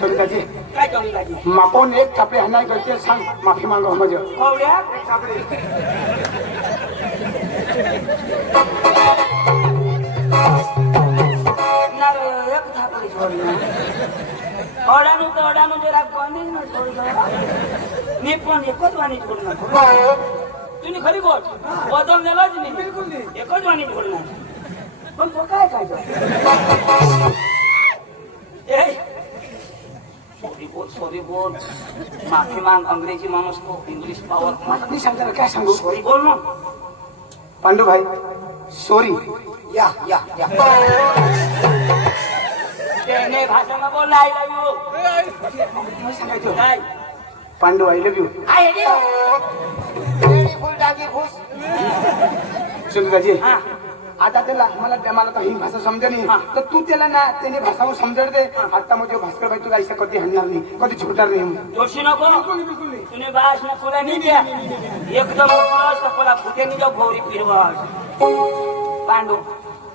चंद्राजी काय चंद्राजी मापोन एक थापडे हाणाय करते सांग माफी मागो मज कवड्या एक थापडे ना एक थापडे छोडना ओडानु जरा कोणी न छोड मी पण एकच वाणी छोडणार तुम्ही खरी गोट बदल नेलाच नाही बिलकुल नाही एकच वाणी छोडणार पण तो काय सॉरी बोल माफी मांग अंग्रेजी माणूस तो इंग्लिश पावत मी सांगतो काय सांगू सॉरी बोल ना पांडू भाई सॉरी या तेने भाषा में बोल आई लव यू सांगायचं काय Pandu I love you I love you beautiful doggy खुश चंद्राजी आता त्याला मला तर ही भाषा समजा नाही तर तू त्याला ना त्याने भाषा समजर दे आता म्हणजे भास्कर भाई तुला ऐसा कधी हाणणार नाही कधी झुकणार नाही जोशी नको तूने बास ना खुला नहीं किया एकदम सफला फुटे नहीं जाओ भौरी फिरवा पांडू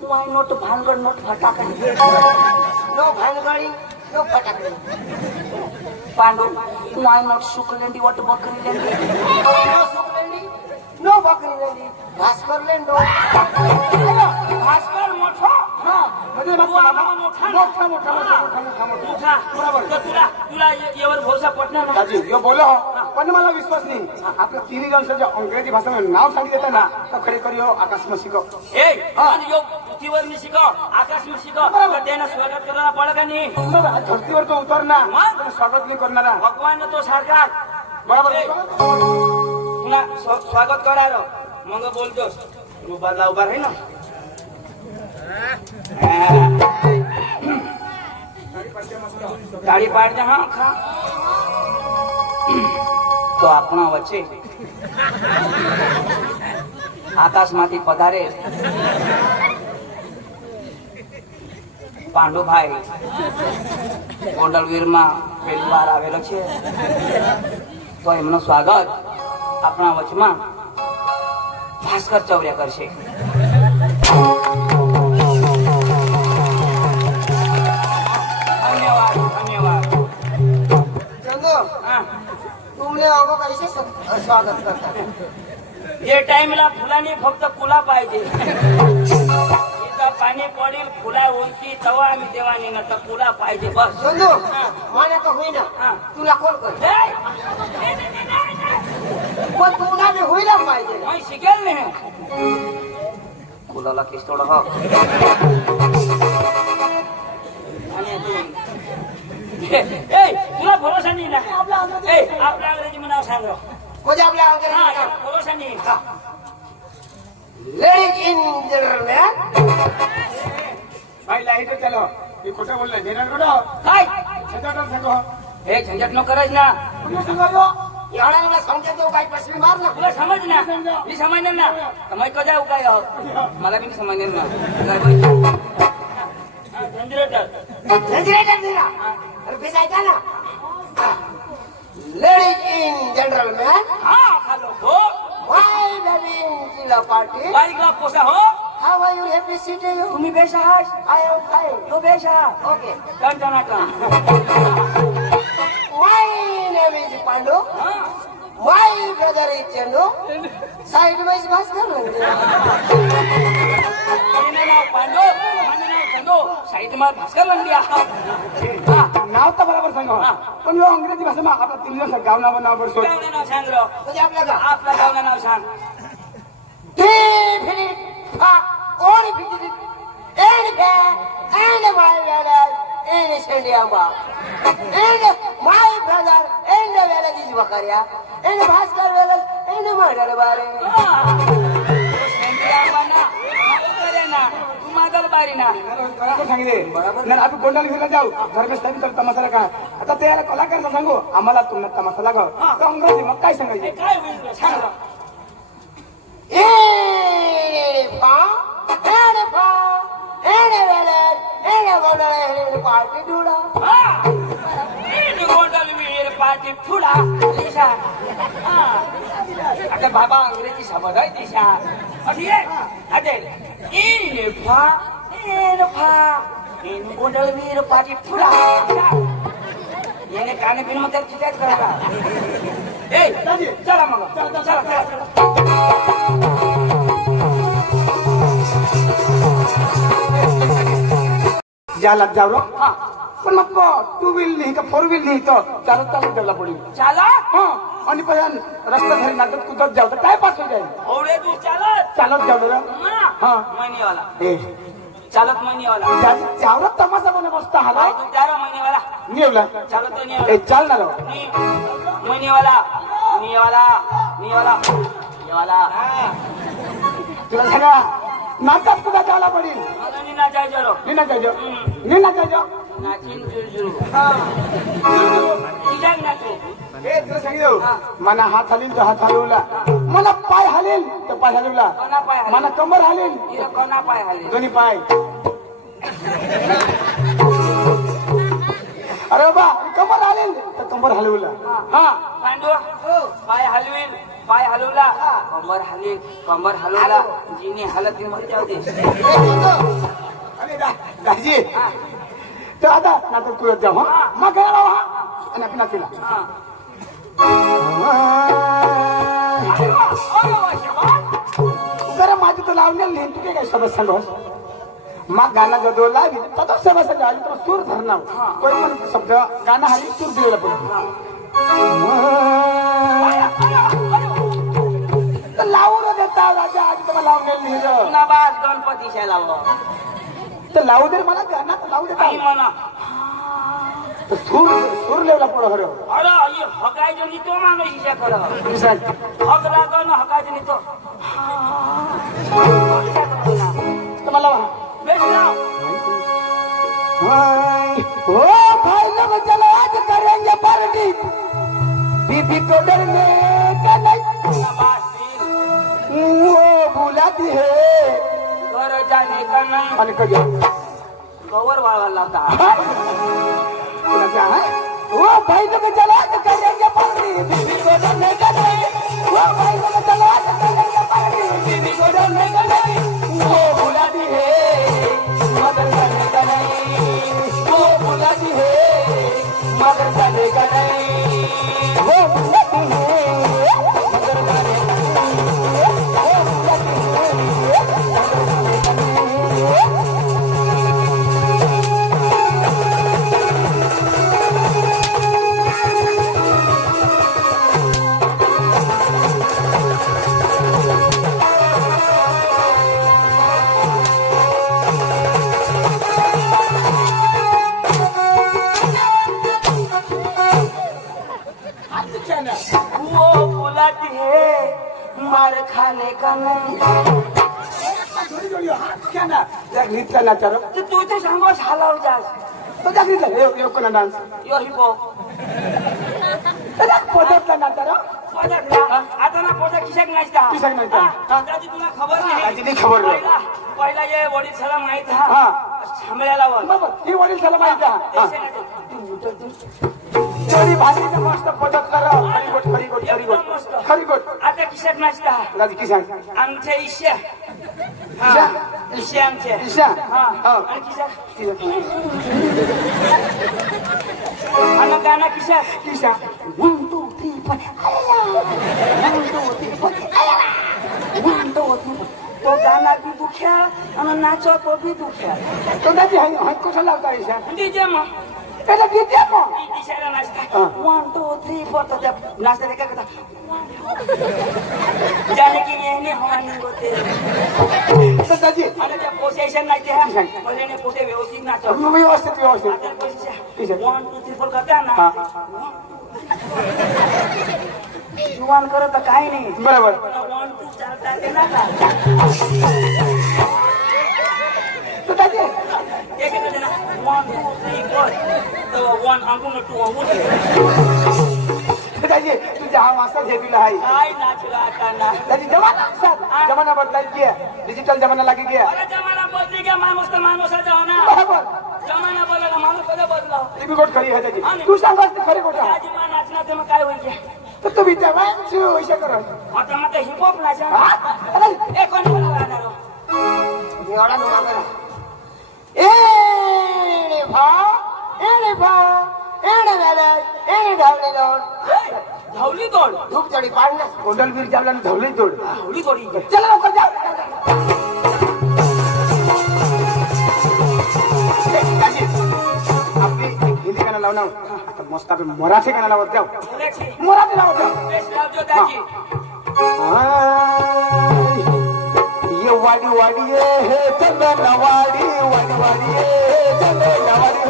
वाई नोट भानगड नोट फटाकडी नो भानगडी नो फटाकडी पांडू वाई नोट शुकलेंडी वट बकरी लेंडी नो शुकलेंडी नो बकरी लेंडी भास्कर लेंडो भास्कर मोठा म्हणजे तुला यावर भरोसा पटणार ना यो बोलो पण मला विश्वास नाही आपल्या तिन्ही जण अंग्रेजी भाषा नाव सांगितलं ना तर खरे करी आकाश में शिको यो पृथ्वीवर मी शिको आकाश में शिको त्यांना स्वागत करायला पडलं का नाही धरतीवर तो उतरना स्वागत नाही करणारा भगवान तो सारखा बरोबर तुला स्वागत करायला मग बोलतोस रुबाला उभा राही ना તાળી પાડજે હા ખા તો આપણા વચ્ચે આકાશમાંથી પધારે પાંડુભાઈ ગોંડલવીરમાં પહેલી વાર આવેલો છે તો એમનું સ્વાગત આપણા વચમાં ભાસ્કર ચૌર્ય કરશે तुमने आगो कैसे स्वागत करता ये टाइमला फुलांनी फक्त फुला पाहिजे इथं पाणी पडेल फुला उलटी तवा आम्ही देवानी ना तर फुला पाहिजे बस समजू मला तर होईना तुला कोण कर पण तुला बी होईना पाहिजे मी शिकेल नाही फुलाला केस थोडा हा तुला भरोसा नाही ना आपल्या अंग्रेजी नाव सांग म्हणजे आपल्या अंग्रेजी भरोसा नाही लेडीज इन जनरल भाई लाईट चलो मी खोटं बोलले जेनर कुठं काय छटाटर सांगो हे झंझट न करायच ना एवढा मला समजत जाऊ काही प्रश्न मार ना तुला समज ना मी समजणार ना समज कदा काय मला बी समजणार ना झंझरेटर दिला अरे बेसायचा ना ladies in general man hello हो माय लविंग जिला पार्टी बाईकला पोसा हो how are you happy city you तुम्ही बेश आहात आय एम फाईन तो बेश आहात ओके कण टनाटन my name is Pandu my brother is Chandu side wise Bhaskar Pandu साहित्य भास्कर लंडिया नाव तर बरोबर सांगा पण यो अंग्रेजी भाषा आपला तिन्ही गाव नाव बरोबर गावना नाव सांग रो म्हणजे आपल्या गावना नाव सांग ओन फिजिट एंड माय ब्रदर एंड सेंडियामा and my brother and village is Bakariya and Bhaskar village and my दरबारे सेंडियामा ना करे ना मागल बारी ना बरोबर सांगितले बरोबर आपण गोंडाला घेऊन जाऊ धर्मस्थानी तर तमाशाला काय आता ते कलाकार सांगू आम्हाला तुम्हाला तमाशा लागाव तर अंग्रेजी मग काय सांगायचे काय होईल सांग पार्टी डुडा पार्टी फुडा दिशा आता बाबा अंग्रेजी समज आहे दिशा अशी आहे इन गोंडलवीर पार्टी फुडा खाणे पिणे मध्ये चिकायच करायला ए दाजी चला मग चला चला चला ज्याला जाऊ हा पण मग टू व्हील नाही का फोर व्हील नाही तर चालत चालत जायला पडेल चला हा आणि पण रस्ता धरी नाटक कुदत जाऊ तर काय पास हो जाईल एवढे दूर चालत चालत जाऊ रे हा महिनेवाला ए चालत महिनेवाला जाऊ तमाशा बने बसता काय हाला तू त्या महिनेवाला नेवला चालत तो ए निवाला चाल ना महिनेवाला निवाला निवाला निवाला तुला सांगा नाटक तुला जायला पडेल मला नी नाचायचं रो मी नाचायचो नाचिन जुरजुरू तिच्याक नाचू ए तुला सांगितलं मना हात हालील तर हात हलवला मला पाय हालेल तर पाय हलवला कोणा पाय हालेल? मला कंबर हालेल तिला कोणा पाय हाले दोन्ही पाय अरे बाबा कंबर हालेल तर कंबर हलवला हा पांडू पाय हलवील पाय हलवला कंबर हलवला जिने हलत मध्ये जाऊ दे अरे दाजी तर आता नाटक करत जाऊ हा मग काय राव हा आणि आपण नाचूला जरा माझं तर लावलेलं नाही तू काय सबस सांगस मग गाणं जो लागेल तर सबस सांगा तर सूर धरणार कोण पण शब्द गाणं हाली सूर दिलेला पडतो लावून देता राजा आधी तुम्हाला लावलेलं नाही पुन्हा बाज गणपतीच्या लावलं तर लावू दे मला गाणं लावू दे काही म्हणा सूर सूर लेवला पडो हरं अरे ये हकायचं नाही तो माणूस इशा कर विसरायचं हक लागन हकायचं नाही तो तुम्हाला बेस ना ओ भाई लोग चलो आज करेंगे पार्टी बीबी को डरने का नहीं वो बुलाती है घर जाने का नहीं आणि कधी कवर वाळवा लागता वो भाई लोग चलो आज करेंगे पार्टी बीबी को डरने का नहीं वो भाई लोग चलो आज करेंगे पार्टी बीबी को डरने का नहीं वो बुलाती है मगर करने का नहीं वो बुलाती है मगर करने का नहीं वो बुलाती है मगर करने का नहीं वो बुलाती है मगर करने का नहीं वो बुलाती है मार खाने का नहीं गीतला नाचार तर तू ते सांगोस हलाव जास तो त्या गीतला कोणा डान्स यो हिपो पदरला नाचार आता ना पोटा खिशाक नाचता खिशाक नाचता. हा. त्याची तुला खबर नाही त्याची नाही खबर नाही. पहिला ये वडील सला माहित हा. हा थांबल्याला वर बाबा ही वडील त्याला माहिती आहे चोरी भाजीचं मस्त पदक करा खरीगोट खरीगोट खरीगोट खरीगोट आता खिशाक नाचता राजी की सांग आमच्या इशा ईशा? इशा आमच्या ईशा? हा हा. आणि खिशाक आणि गाणं खिशाक किशा 1 2 3 4 1 2 3 4 1 2 3 तो गाना भी दुख्या आणि नाचो तो भी दुख्या तो दादी हाय कसं लावता ईशा डीजे मग त्याला किती आहे मग इशारा नाचता 1 2 3 4 तो त्या नाचता काय करता जाने की येणे हवानी होते तर दादी आणि त्या पोसेशन नाही ते पहिले ने पोसे व्यवस्थित नाचो व्यवस्थित व्यवस्थित आता पोसेशन 1 2 3 4 करता ना हा. जुवान करत काही नाही बरोबर 1 2 चालता ते ना का तर दादी एक एक ना 1 2 3 4 तो 1 अंगुन 2 अंगुन दादी तुझ्या हा वासा घेतला आहे काय नाचला आता ना दादी जमाना बदलाय गया डिजिटल जमाना लागी गया अरे जमाना बदली गया माणूस तर माणूस ना बरोबर जमाना बदलला माणूस कधी बदला ती बी गोट खरी आहे त्याची तू सांगस ते खरी गोट आहे आजी मा नाचना ते मग काय होईल तर तू विचार वांचू ईशा कर आता मग हिपहॉप नाचना अरे एक कोण बोलला एवढा नु मागला ए भा एने वेले एने ढवली दौड़ धावली तोड धूप चढ़ी पाड़ना कोंडल वीर जावला धवली तोड धावली तोडी चल लवकर जा आपली हिंदी गाणं लावणार आता मस्त आपण मराठी गाणं लावत जाऊ मराठी लावत जाऊ बेस लावजो दाजी ये वाडी वाडी हे चंदन वाडी वाडी वाडी हे चंदन वाडी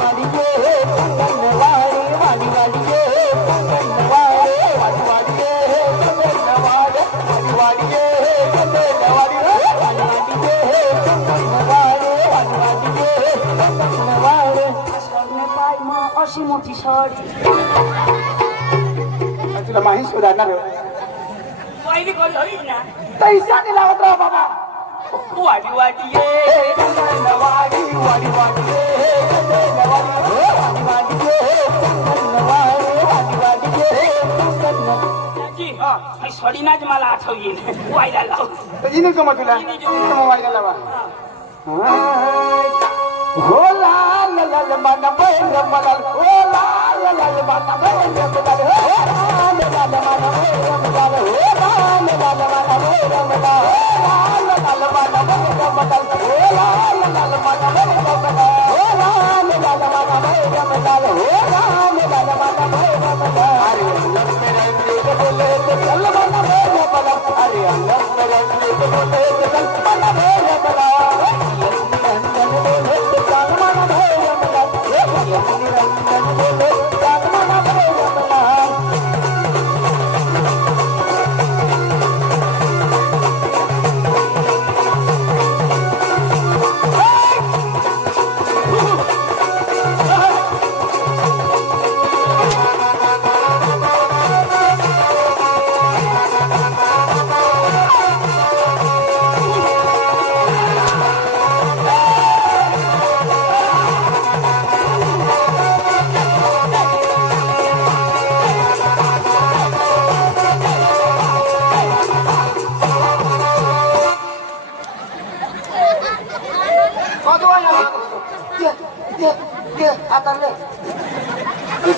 वाडी हे चंदन वाडी वाडी वाडी हे चंदन वाडी वाडी वाडी हे चंदन वाडी वाडी वाडी हे चंदन वाडी वाडी वाडी हे चंदन वाडी वाडी वाडी हे चंदन वाडी सगने पाय म अशी मोठी साडी तुला माहिती सुधारणार पहिली कोण होईल ना तैसा लावत राहा बाबा वाडी वाडी ये चंदन वाडी वाडी वाडी हे चंदन वाडी वाडी वाडी हे चंदन वाडी वाडी वाडी हे चंदन दाजी ही साडी नाच मला आठवली वायला लाव इने का तुला मोबाईल लावा हो लाल लाल मन बैल मलाल हो लाल लाल मन बैल मलाल हो लाल लाल मन बैल मलाल हो लाल लाल मन बैल मलाल लाल लाल मन बैल मलाल हो लाल लाल मन बैल मलाल हो लाल लाल मन बैल मलाल हो लाल लाल मन बैल मलाल अरे लग मेरे दिल बोले तो चल मन बैल मलाल अरे लग मेरे दिल बोले तो चल मन बैल मलाल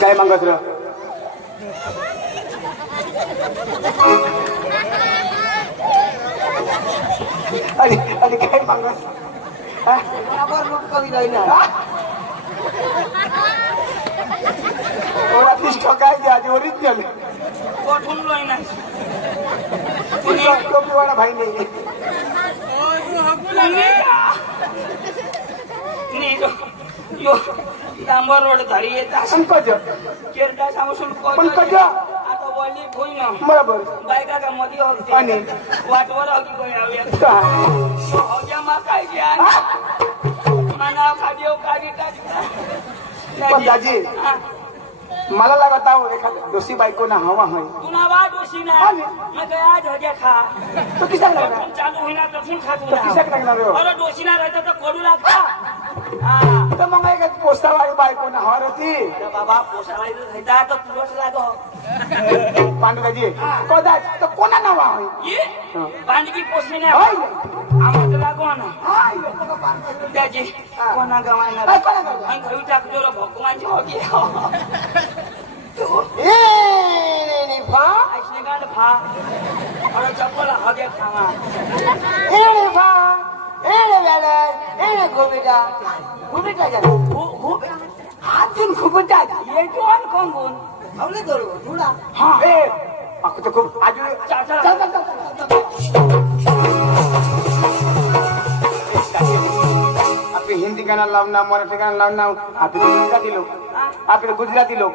काय मागत र आणि काय मागत कवी जाईना ओरा तीस ठोकाय द्या ओरिजिनल कोठून लोय ना टोपीवाला भाई नाही यो डांबर रोड धरी येत पंकज केरडा सामसून पंकज आता वळली होईन बरोबर बायका का मध्ये होते आणि वाटवर होती कोणी आव्या काय होत्या मा काय घ्या मना खादियो कागी टाकी पण दाजी मला लागत आहो एखाद्या दोषी बायको ना हवा है तुना वाट उसी ना मैं काय आज हो गया खा तो किसा लागला चालू होईना तर तुम खात तो किसा लागणार हो अरे दोषी ना रहता तो कोडू लागता तर मग एक पोस्टावाली बायको ना हवा होती बाबा पोसावाई रहता तो पुरस लागो पांडुराजी कदाच तर कोणा नाव आहे ये पांडगी पोसली ना होय आमत लागो ना हाय त्याची कोणा गवायना काय कोणा गाव आणि घरी टाकतो रे भगवानची होगी ए नी फा ऐसने गांड फा अरे चप्पल हगे खावा ए नी फा ए नी वेले ए नी गोबिटा गोबिटा जा हातून खूप जायचा ये जोन कोण बोल आवले दरो थोडा हा ए aku तो खूप आज चल चल चल चल आपले हिंदी गाणं लावणार मराठी गाणं लावणार आपले गुजराती लोक आपले गुजराती लोक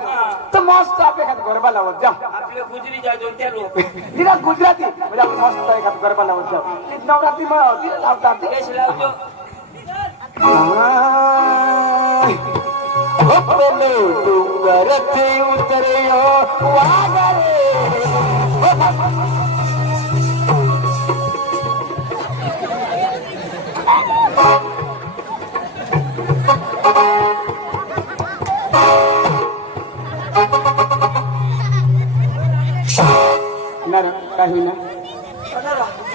तर मस्त आपल्या एखाद गरबा लावत जा आपले गुजरी जातो त्या लोक तिला गुजराती म्हणजे आपण मस्त एखाद गरबा लावत जा नवरात्री मग लावतात केस लावतो पेलो डूंगर से उतरियो वागरे काय होईना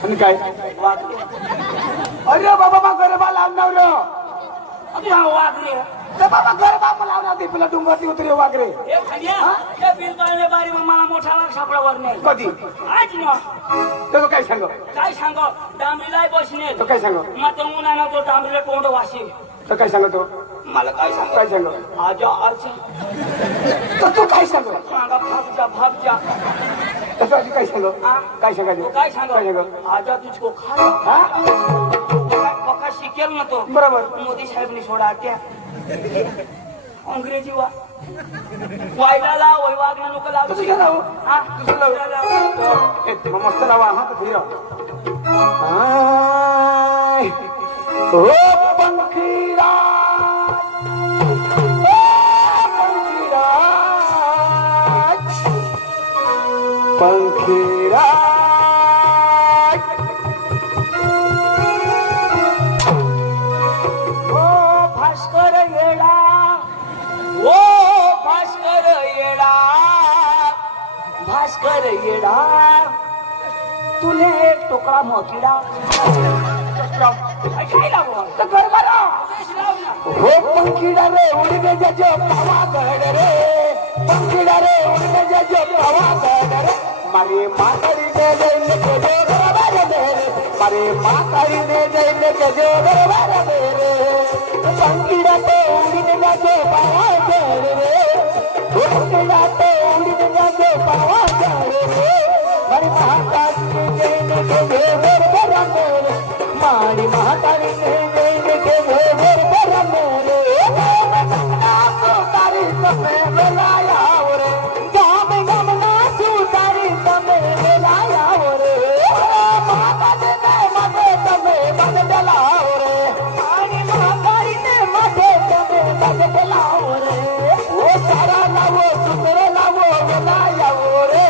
आणि काय अरे बाबा मग गरबा लावणार अरे हा वागले तर बाबा घर बाप लावला ते तुला डोंगरती उतरे वागरे हे खाल्या त्या बिलकाने बारी मला मोठा वाघ सापडावर नाही कधी आज ना तो काय सांग काय सांग डांबरीला बसणे तो काय सांग मग तो उन्हाळा तो डांबरीला तोंड वाशी तो काय सांगतो मला काय सांग काय सांग आजा आजा तर तू काय सांग मागा भागजा तसं काय सांग काय तो सांगायचं काय सांग काय सांग आजा तुझको खा हा पक्का शिकेल ना तो बरोबर मोदी साहेबनी सोडा त्या अंग्रेजी वायला लाव वय वागणं नको लाव तुझं काय लावू? हा तुझं लावू. लाव. ए, मग मस्त लावा हा तर फिरा आय, ओ पंखीरा पंखीरा ओ भास्कर येडा ओ भास्कर येडा भास्कर येडा तुले एक टोकरा मोकिडा काय लावू तर कर बरं हो पंखीडा रे उड़ने जजो पावागढ़ रे पंखीडा रे उड़ने जजो पावागढ़ रे मारी मातारी ने जैन के जो गरबार दे रे मारी मातारी ने जैन के जो गरबार दे रे पंखीडा तो उड़ने जजो पावागढ़ रे पंखीडा तो उड़ने जजो पावागढ़ रे मारी मातारी ने जैन के जो गरबार दे रे मारी मातारी ने जैन के जो गरबार दे रे तारी तमे लाया रे गाम गाम नाचू तारी तमे लाया रे माता ने मगे तमे मग डलाओ रे मारी मातारी ने मगे तमे मग डलाओ रे ओ सारा लावो सुंदर लावो लाया रे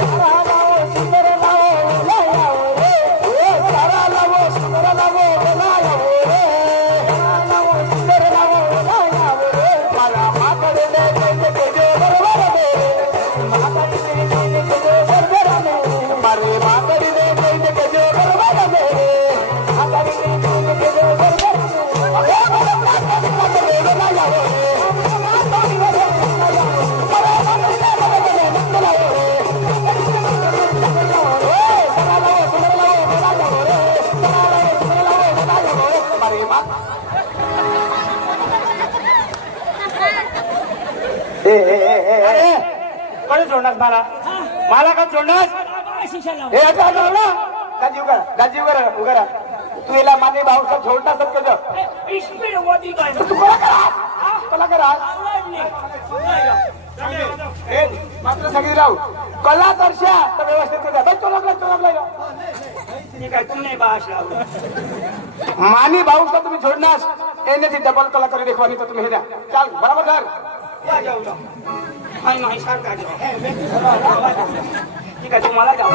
सारा लावो सुंदर लावो लाया रे ओ सारा लावो सुंदर लावो लाया रे सारा लावो सुंदर लावो लाया रे मारा मातारी ने जैन के जो बरबर दे मातारी ने जैन के जो बरबर दे मारे मातारी ने जैन के जो बरबर दे मातारी ने जैन के जो बरबर दे अरे मातारी ने लाया रे मातारी ने लाया रे मारे मातारी ने लाया रे सारा लावो सुंदर लावो लाया रे सारा लावो सुंदर लावो लाया रे मारे माता कोणी जोडणार मला का जोडणार हे आता ना गाजीव करा उगा राहा. तू याला माने भाऊचा जोडणार तर कसं स्पीड होती काय तू कोणा करा मात्र सांगितलं राहू कला दर्शा तर व्यवस्थित करा बस तो लागला काय तुम्ही भाष लावलं मानी भाऊचा तुम्ही जोडणार એને થી ડબલ કલાકારી દેખવાની તો તમે હેડા ચાલ બરાબર સર या जाऊ जाऊ आणि माहिती सारखा ठीक आहे तुम्हाला जाऊ